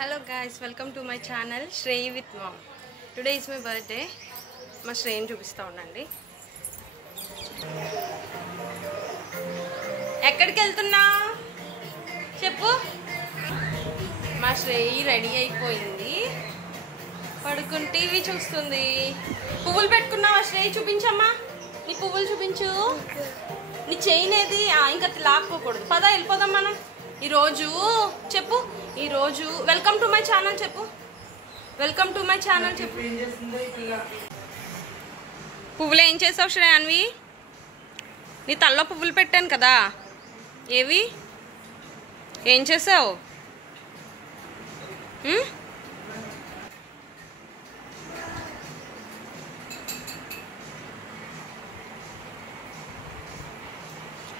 Hello guys, welcome to my channel Shrey with Mom. Today is my birthday. మా శ్రేయని చూపిస్తా ఉండండి. ఎక్కడికి వెళ్తున్నా చెప్పు. మా శ్రేయి రెడీ అయిపోయింది, పడుకుని టీవీ చూస్తుంది. పువ్వులు పెట్టుకున్నావా శ్రేయి? చూపించమ్మా, నీ పువ్వులు చూపించు. నీ చైన్ ఏది? ఇంకా లాక్కోకూడదు. పద వెళ్ళిపోదాం మనం. ఈరోజు చెప్పు, ఈరోజు వెల్కమ్ టు మై ఛానల్ చెప్పు. వెల్కమ్ టు మై ఛానల్ చెప్పు. పువ్వులు ఏం చేసావు శ్రేయాన్వి? నీ తల్లో పువ్వులు పెట్టాను కదా, ఏవి ఏం చేసావు?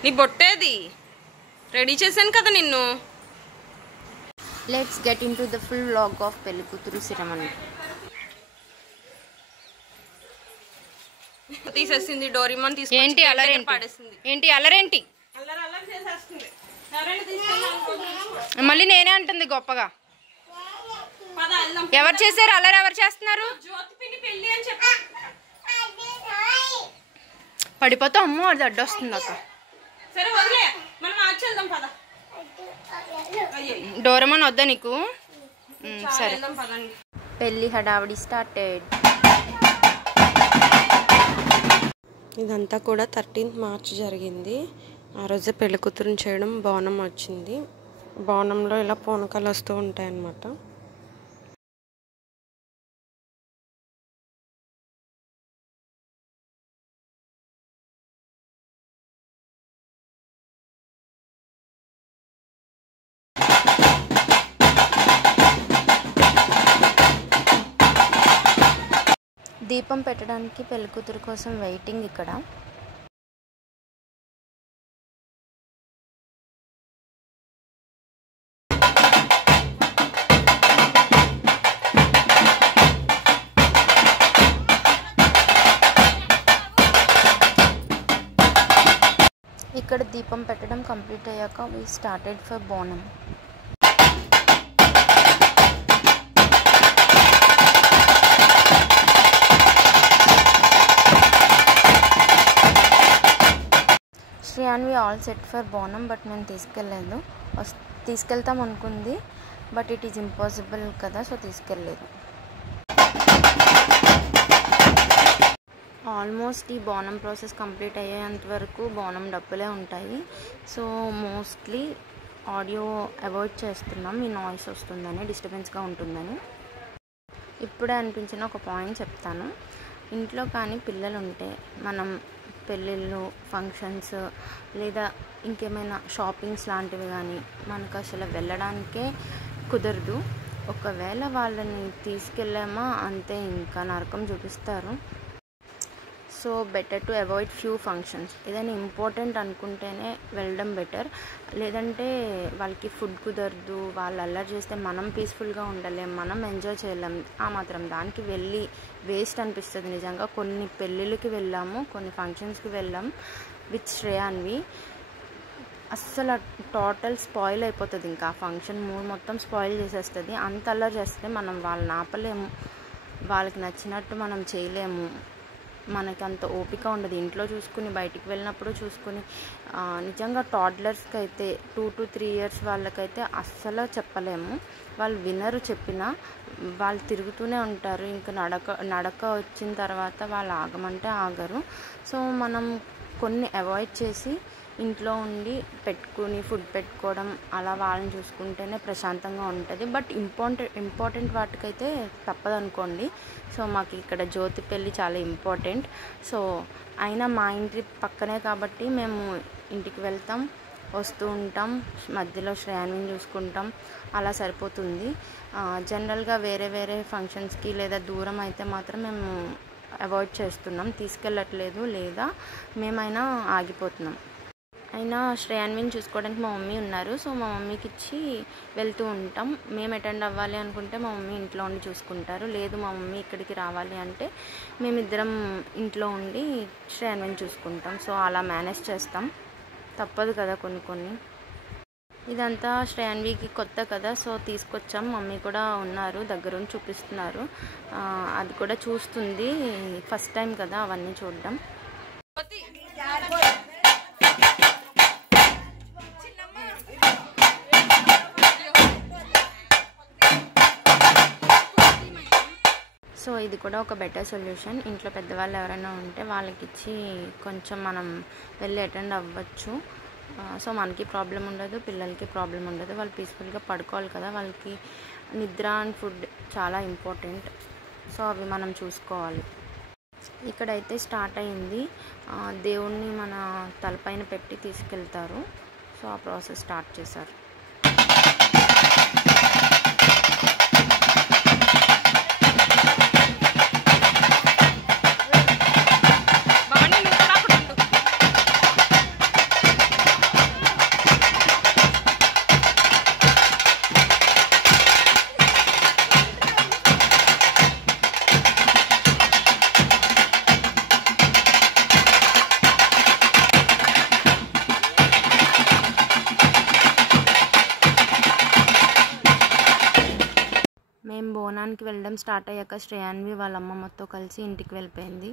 నీ బొట్టేది? రెడీ చేశాను కదా నిన్ను. Let's get into the full vlog of Pelli Kuturu ceremony. తీసేసింది డోరీమాన్, తీసుకొని ఏంటి అలరేంటి? పడేసింది. ఏంటి అలరేంటి? అల్లరి అల్లరి చేసేస్తుంది. ఎవరైనా తీసుకెళ్ళి మళ్ళీ నేనే అంటుంది గొప్పగా. పద వెళ్దాం. ఎవరు చేశారు అల్లరి? ఎవరు చేస్తున్నారు? జ్యోతి పిన్ని పెళ్లి అని చెప్పి పడిపోతా అమ్మో, అది అడ్డొస్తుంది అక్క. సరే వదిలే, మనం ఆచెళ్దాం పద. డోరమన్ వద్దా నీకు? సరే, వెళ్దాం పదండి. పెళ్లి హడావిడి స్టార్టెడ్. ఇదంతా కూడా 13th March జరిగింది. ఆ రోజే పెళ్లి కూతురుని చేయడం, బోనం వచ్చింది. బోనంలో ఇలా పూనకాలు వస్తూ ఉంటాయన్నమాట. దీపం పెట్టడానికి పెళ్లి కూతురు కోసం వెయిటింగ్ ఇక్కడ. ఇక్కడ దీపం పెట్టడం కంప్లీట్ అయ్యాక we started for బోనం. శ్రేయాన్వి ఆల్ సెట్ ఫర్ బోనం, బట్ నేను తీసుకెళ్ళలేదు. తీసుకెళ్తాం అనుకుంది, బట్ ఇట్ ఈజ్ ఇంపాసిబుల్ కదా, సో తీసుకెళ్ళలేదు. ఆల్మోస్ట్ ఈ బోనం ప్రాసెస్ కంప్లీట్ అయ్యేంత వరకు బోనం డప్పులే ఉంటాయి. సో మోస్ట్లీ ఆడియో అవాయిడ్ చేస్తున్నాం, ఈ నాయిస్ వస్తుందని, డిస్టర్బెన్స్గా ఉంటుందని. ఇప్పుడే అనిపించిన ఒక పాయింట్ చెప్తాను. ఇంట్లో కానీ పిల్లలు ఉంటే మనం పెళ్ళిళ్ళు, ఫంక్షన్స్ లేదా ఇంకేమైనా షాపింగ్స్ లాంటివి కానీ మనకు అసలు వెళ్ళడానికే కుదరదు. ఒకవేళ వాళ్ళని తీసుకెళ్ళామా అంతే, ఇంకా నరకం చూపిస్తారు. So better to avoid few functions. ఏదైనా ఇంపార్టెంట్ అనుకుంటేనే వెళ్ళడం బెటర్. లేదంటే వాళ్ళకి ఫుడ్ కుదరదు, వాళ్ళు అల్లరి చేస్తే మనం పీస్ఫుల్గా ఉండలేం, మనం ఎంజాయ్ చేయలేం. ఆ మాత్రం దానికి వెళ్ళి వేస్ట్ అనిపిస్తుంది నిజంగా. కొన్ని పెళ్ళిళ్ళకి వెళ్ళాము, కొన్ని ఫంక్షన్స్కి వెళ్ళాం విత్ శ్రేయాన్వి. అస్సలు టోటల్ స్పాయిల్ అయిపోతుంది. ఇంకా ఆ ఫంక్షన్ మూడ్ మొత్తం స్పాయిల్ చేసేస్తుంది. అంత అల్లరి చేస్తే మనం వాళ్ళని ఆపలేము, వాళ్ళకి నచ్చినట్టు మనం చేయలేము. మనకి అంత ఓపిక ఉండదు. ఇంట్లో చూసుకుని బయటికి వెళ్ళినప్పుడు చూసుకుని, నిజంగా టాడ్లర్స్కి అయితే 2 to 3 years వాళ్ళకైతే అస్సలు చెప్పలేము. వాళ్ళు వినరు, చెప్పినా వాళ్ళు తిరుగుతూనే ఉంటారు. ఇంకా నడక వచ్చిన తర్వాత వాళ్ళు ఆగమంటే ఆగరు. సో మనం కొన్ని అవాయిడ్ చేసి ఇంట్లో ఉండి పెట్టుకుని ఫుడ్ పెట్టుకోవడం, అలా వాళ్ళని చూసుకుంటేనే ప్రశాంతంగా ఉంటుంది. బట్ ఇంపార్టెంట్ వాటికైతే తప్పదనుకోండి. సో మాకు ఇక్కడ జ్యోతి పెళ్ళి చాలా ఇంపార్టెంట్. సో అయినా మా ఇంటి పక్కనే కాబట్టి మేము ఇంటికి వెళ్తాం, వస్తూ ఉంటాం, మధ్యలో శ్రేయాన్ని చూసుకుంటాం, అలా సరిపోతుంది. జనరల్గా వేరే ఫంక్షన్స్కి లేదా దూరం అయితే మాత్రం మేము అవాయిడ్ చేస్తున్నాం, తీసుకెళ్ళట్లేదు, లేదా మేమైనా ఆగిపోతున్నాం. అయినా శ్రేయాన్విని చూసుకోవడానికి మా మమ్మీ ఉన్నారు. సో మా మమ్మీకి ఇచ్చి వెళ్తూ ఉంటాం. మేము అటెండ్ అవ్వాలి అనుకుంటే మా మమ్మీ ఇంట్లో ఉండి చూసుకుంటారు. లేదు మా మమ్మీ ఇక్కడికి రావాలి అంటే మేమిద్దరం ఇంట్లో ఉండి శ్రేయాన్విని చూసుకుంటాం. సో అలా మేనేజ్ చేస్తాం, తప్పదు కదా కొన్ని. ఇదంతా శ్రేయాన్వికి కొత్త కదా, సో తీసుకొచ్చాం. మమ్మీ కూడా ఉన్నారు దగ్గరుండి చూపిస్తున్నారు. అది కూడా చూస్తుంది, ఫస్ట్ టైం కదా అవన్నీ చూడడం. సో ఇది కూడా ఒక బెటర్ సొల్యూషన్. ఇంట్లో పెద్దవాళ్ళు ఎవరైనా ఉంటే వాళ్ళకి ఇచ్చి కొంచెం మనం వెళ్ళి అటెండ్ అవ్వచ్చు. సో మనకి ప్రాబ్లం ఉండదు, పిల్లలకి ప్రాబ్లం ఉండదు. వాళ్ళు పీస్ఫుల్గా పడుకోవాలి కదా, వాళ్ళకి నిద్ర అండ్ ఫుడ్ చాలా ఇంపార్టెంట్. సో అవి మనం చూసుకోవాలి. ఇక్కడైతే స్టార్ట్ అయింది. దేవుణ్ణి మన తలపైన పెట్టి తీసుకెళ్తారు. సో ఆ ప్రాసెస్ స్టార్ట్ చేశారు. మేము బోనానికి వెళ్ళడం స్టార్ట్ అయ్యాక శ్రేయాన్వి వాళ్ళ అమ్మమ్మతో కలిసి ఇంటికి వెళ్ళిపోయింది.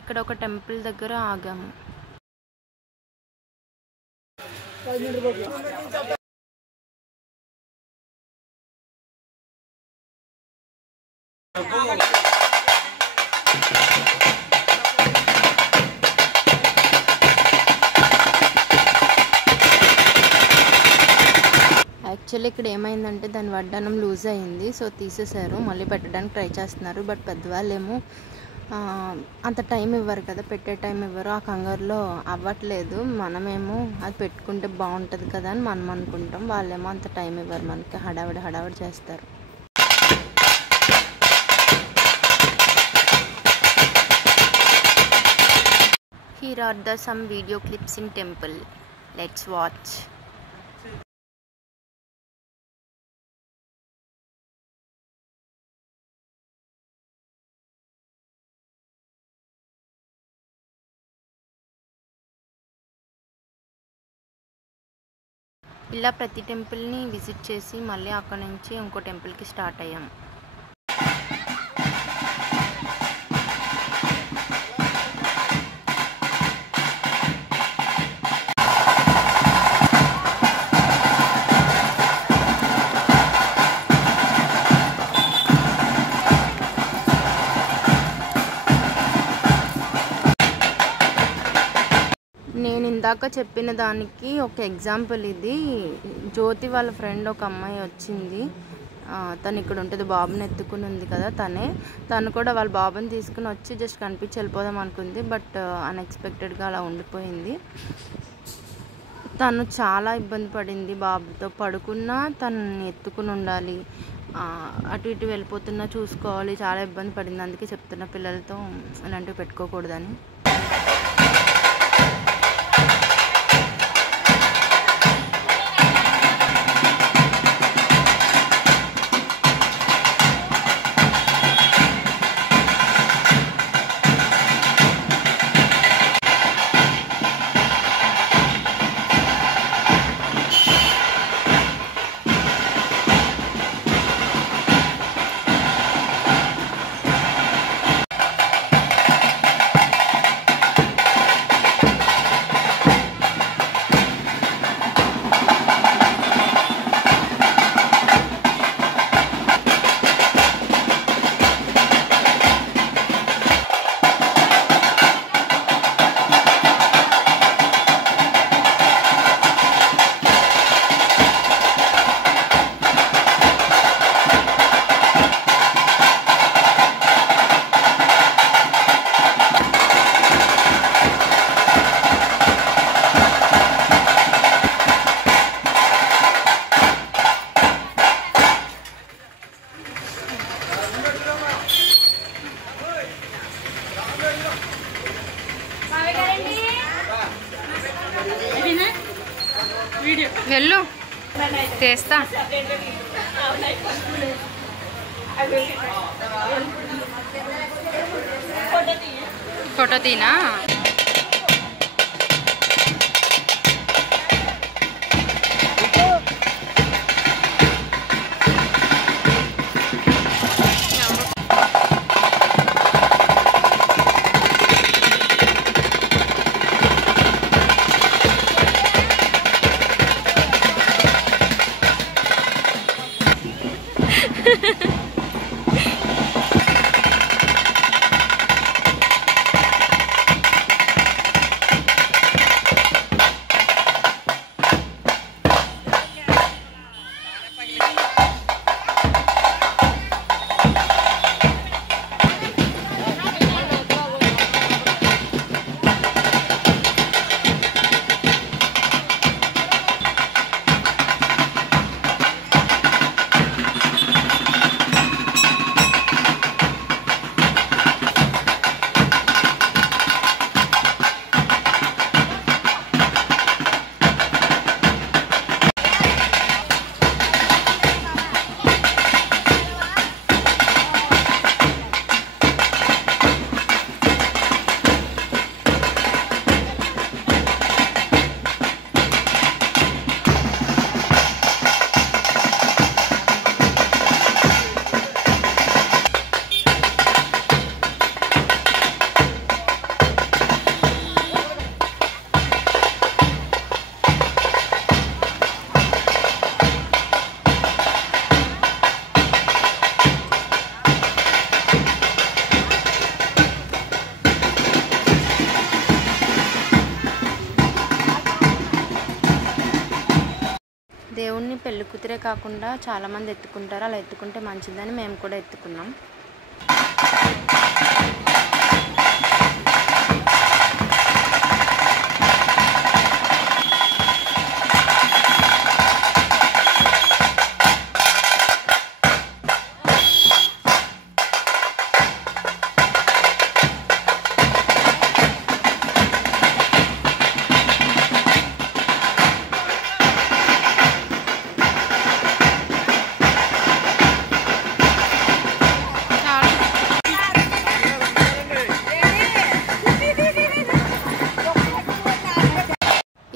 ఇక్కడ ఒక టెంపుల్ దగ్గర ఆగాము. యాక్చువల్లీ ఇక్కడ ఏమైందంటే దాని వడ్డానం లూజ్ అయింది. సో తీసేశారు, మళ్ళీ పెట్టడానికి ట్రై చేస్తున్నారు. బట్ పెద్దవాళ్ళేమో అంత టైం ఇవ్వరు కదా, పెట్టే టైం ఇవ్వరు. ఆ కంగారులో అవ్వట్లేదు. మనమేమో అది పెట్టుకుంటే బాగుంటుంది కదా అని మనం అనుకుంటాం. వాళ్ళేమో అంత టైం ఇవ్వరు, మనకి హడావిడి చేస్తారు. Here are some video clips in temple. Let's watch. ఇలా ప్రతి టెంపుల్ని విజిట్ చేసి మళ్ళీ అక్కడ నుంచి ఇంకో టెంపుల్కి స్టార్ట్ అయ్యాం. నేను ఇందాక చెప్పిన దానికి ఒక ఎగ్జాంపుల్ ఇది. జ్యోతి వాళ్ళ ఫ్రెండ్ ఒక అమ్మాయి వచ్చింది, తను ఇక్కడ ఉంటుంది, బాబుని ఎత్తుకుని ఉంది కదా, తను కూడా వాళ్ళ బాబుని తీసుకుని వచ్చి జస్ట్ కనిపించి వెళ్ళిపోదాం అనుకుంది. బట్ అన్ఎక్స్పెక్టెడ్గా అలా ఉండిపోయింది. తను చాలా ఇబ్బంది పడింది. బాబుతో పడుకున్నా తనని ఎత్తుకుని ఉండాలి, అటు ఇటు వెళ్ళిపోతున్నా చూసుకోవాలి, చాలా ఇబ్బంది పడింది. అందుకే చెప్తున్న పిల్లలతో ఇలాంటివి పెట్టుకోకూడదని. వెళ్ళు చేస్తా. ఫోటో తీనా? దేవుణ్ణి పెళ్లి కూతురే కాకుండా చాలామంది ఎత్తుకుంటారు. అలా ఎత్తుకుంటే మంచిదని మేము కూడా ఎత్తుకున్నాం.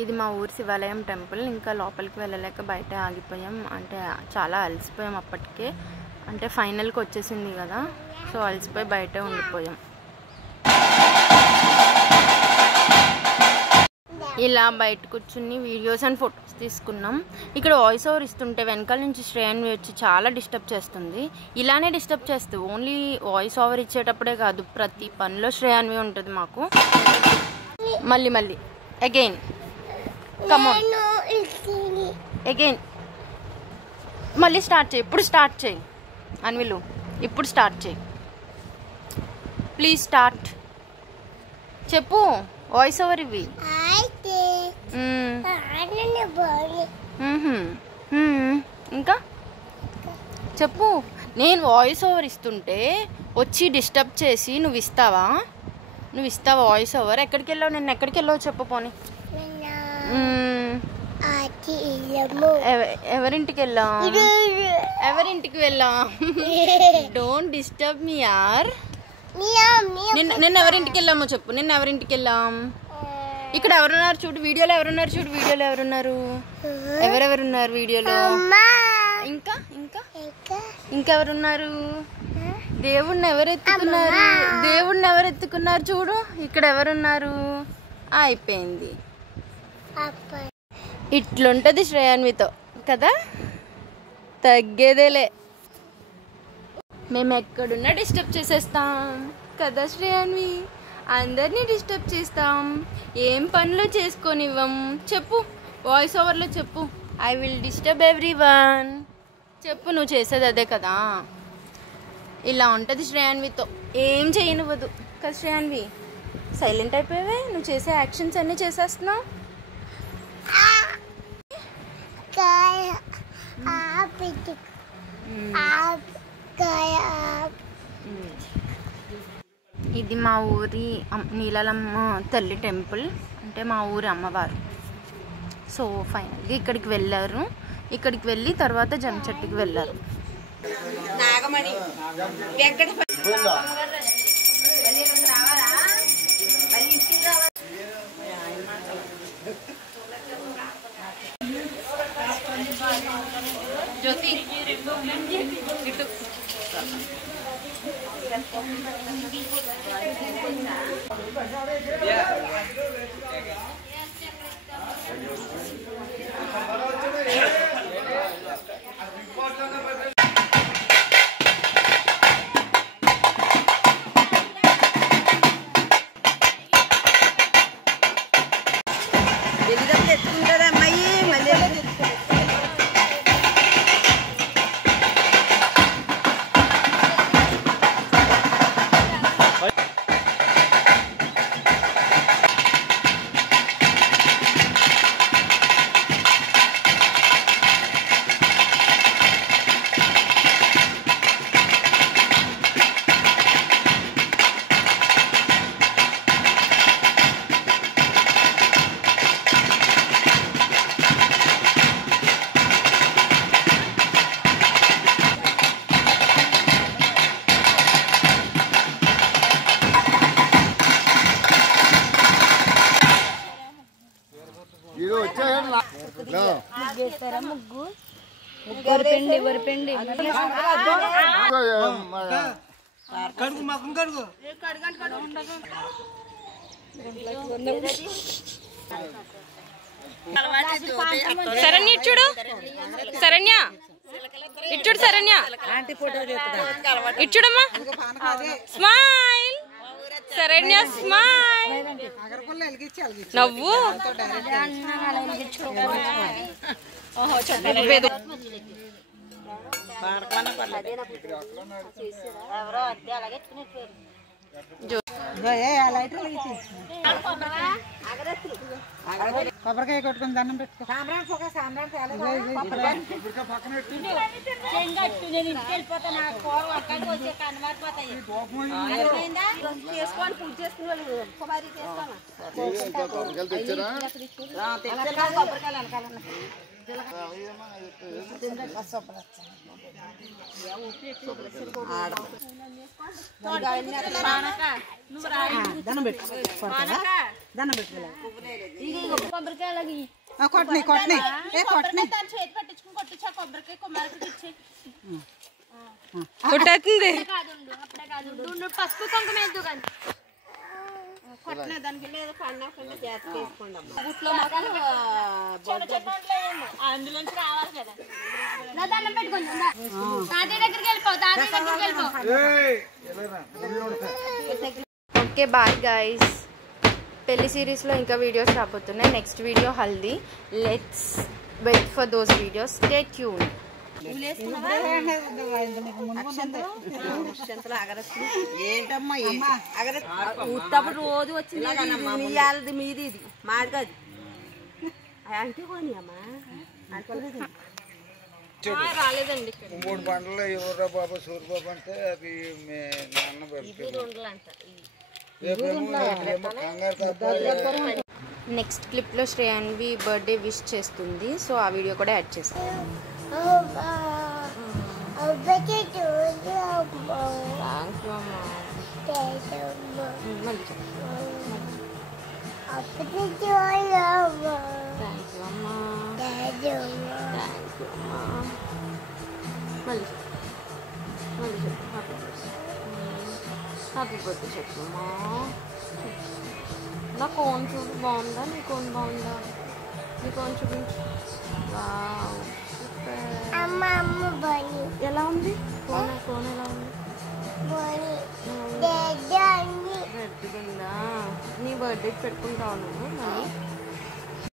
ఇది మా ఊరి శివాలయం టెంపుల్. ఇంకా లోపలికి వెళ్ళలేక బయట ఆగిపోయాం. అంటే చాలా అలసిపోయాం అప్పటికే. అంటే ఫైనల్కి వచ్చేసింది కదా, సో అలసిపోయి బయటే ఉండిపోయాం. ఇలా బయట కూర్చుని వీడియోస్ అండ్ ఫొటోస్ తీసుకున్నాం. ఇక్కడ వాయిస్ ఓవర్ ఇస్తుంటే వెనకాల నుంచి శ్రేయాన్వి వచ్చి చాలా డిస్టర్బ్ చేస్తుంది. ఇలానే డిస్టర్బ్ చేస్తుంది. ఓన్లీ వాయిస్ ఓవర్ ఇచ్చేటప్పుడే కాదు, ప్రతి పనిలో శ్రేయాన్వి ఉంటుంది మాకు. మళ్ళీ అగైన్ కమాన్ అగైన్ మళ్ళీ స్టార్ట్ చేయి. ఇప్పుడు స్టార్ట్ చేయి అన్విలు, ఇప్పుడు స్టార్ట్ చేయి ప్లీజ్. స్టార్ట్ చెప్పు, వాయిస్ ఓవర్ ఇవి. ఇంకా చెప్పు. నేను వాయిస్ ఓవర్ ఇస్తుంటే వచ్చి డిస్టర్బ్ చేసి నువ్వు ఇస్తావా వాయిస్ ఓవర్? ఎక్కడికి వెళ్ళావు? నేను ఎక్కడికి వెళ్ళావు చెప్పు పోనీ. ఎవరింటికి వెళ్ళాం? డోంట్ డిస్టర్బ్ మీ యార్. నిన్న ఎవరింటికి వెళ్ళామో చెప్పు. నిన్న ఎవరింటికి వెళ్ళాం? ఇక్కడ ఎవరున్నారు చూడు, వీడియోలో ఎవరున్నారు చూడు. వీడియోలో ఎవరున్నారు? ఎవరెవరున్నారు వీడియోలో? ఇంకెవరున్నారు? దేవుణ్ణి ఎవరెత్తుకున్నారు చూడు. ఇక్కడ ఎవరున్నారు? అయిపోయింది. ఇట్లుంటది శ్రేయాన్వితో కదా, తగ్గేదేలే. మేము ఎక్కడున్నా డిస్టర్బ్ చేసేస్తాం కదా శ్రేయాన్వి. అందరినీ డిస్టర్బ్ చేస్తాం. ఏం పనులు చేసుకోనివ్వం. చెప్పు, వాయిస్ ఓవర్లో చెప్పు. I will disturb everyone. చెప్పు, నువ్వు చేసేది అదే కదా. ఇలా ఉంటుంది శ్రేయాన్వితో. ఏం చేయనివ్వదు కదా శ్రేయాన్వి. సైలెంట్ అయిపోయావే. నువ్వు చేసే యాక్షన్స్ అన్నీ చేసేస్తున్నావు. ఇది మా ఊరి నీలాలమ్మ తల్లి టెంపుల్. అంటే మా ఊరి అమ్మవారు. సో ఫైనల్గా ఇక్కడికి వెళ్ళారు. ఇక్కడికి వెళ్ళి తర్వాత జమ్మి చెట్టుకి వెళ్ళారు. జ్యోతి ఇటు శరణ్య ఇచ్చుడు, శరణ్య ఇచ్చుడు, శరణ్య ఇచ్చుడమ్మా. స్మైల్ శరణ్య, స్మైల్ నవ్వు. కొబ్బరికాయ కొట్టుకుని దండం పెట్టుకో. కొట్టినాయి కొట్టినాయి కొట్టేస్తుంది. పసుపు కుంకుమ ఎందుకు కానీ కొట్టిన దానికి లేదు పండుగ జాతర వేసుకోండి అందులోంచి రావాలి కదా. నా దండం పెట్టుకోండి, తాతయ్య దగ్గరికి వెళ్ళిపో, తాతయ్య దగ్గరికి వెళ్ళిపో. Okay bye guys. పెళ్లి సిరీస్లో ఇంకా వీడియోస్ రాబోతున్నాయి. Next video haldi. Let's wait for those videos. Stay tune. ఉత్తప్పుడు రోజు వచ్చింది మీది, ఇది మాది కాదు. అంటే కొని అమ్మా రాలేదండి. 3 పంటలు ఎవరా బాబా సూర్యబాబు అంటే అది నాన్న నెక్స్ట్ క్లిప్లో శ్రేయాన్వి బర్త్డే విష్ చేస్తుంది. సో ఆ వీడియో కూడా యాడ్ చేస్తాను. థ్యాంక్ యూ అమ్మా. మళ్ళీ చెప్పు. థ్యాంక్ యూ అమ్మా. థ్యాంక్ యూ అమ్మా. మళ్ళీ మళ్ళీ చెప్పు. హ్యాపీ బర్త్డే చెప్పమ్మా. నా కోన్ చూడు బాగుందా, నీ కోన్ బాగుందా? నీ కోన్ చూపించు. ఎలా ఉంది కోన్? కోన్ ఎలా ఉంది? రెడ్ ఉందా? నీ బర్త్డేకి పెట్టుకుంటావు నువ్వు మనీ?